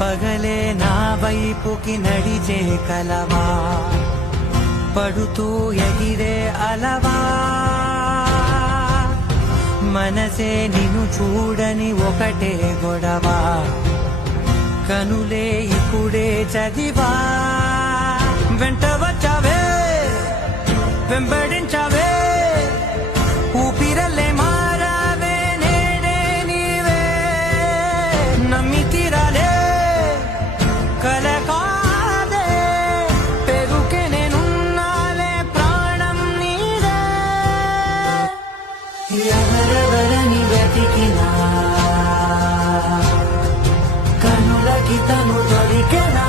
పగలే నా వైపుకి నడిచే కలవా, పడుతూ ఎగిరే అలవా, మనసే నిన్ను చూడని ఒకటే గొడవ, కనులే ఇప్పుడే చదివా. వెంట వచ్చావే వెంబడించావే, ఊపిరల్లే మారావే నేడే నీవే, నమ్మి తీరాలే కల కాదే, పెరుకే నేనున్నాలే ప్రాణం నీదే. ఎవరెవరని వెతికినా కనులకి తను దొరికెనా.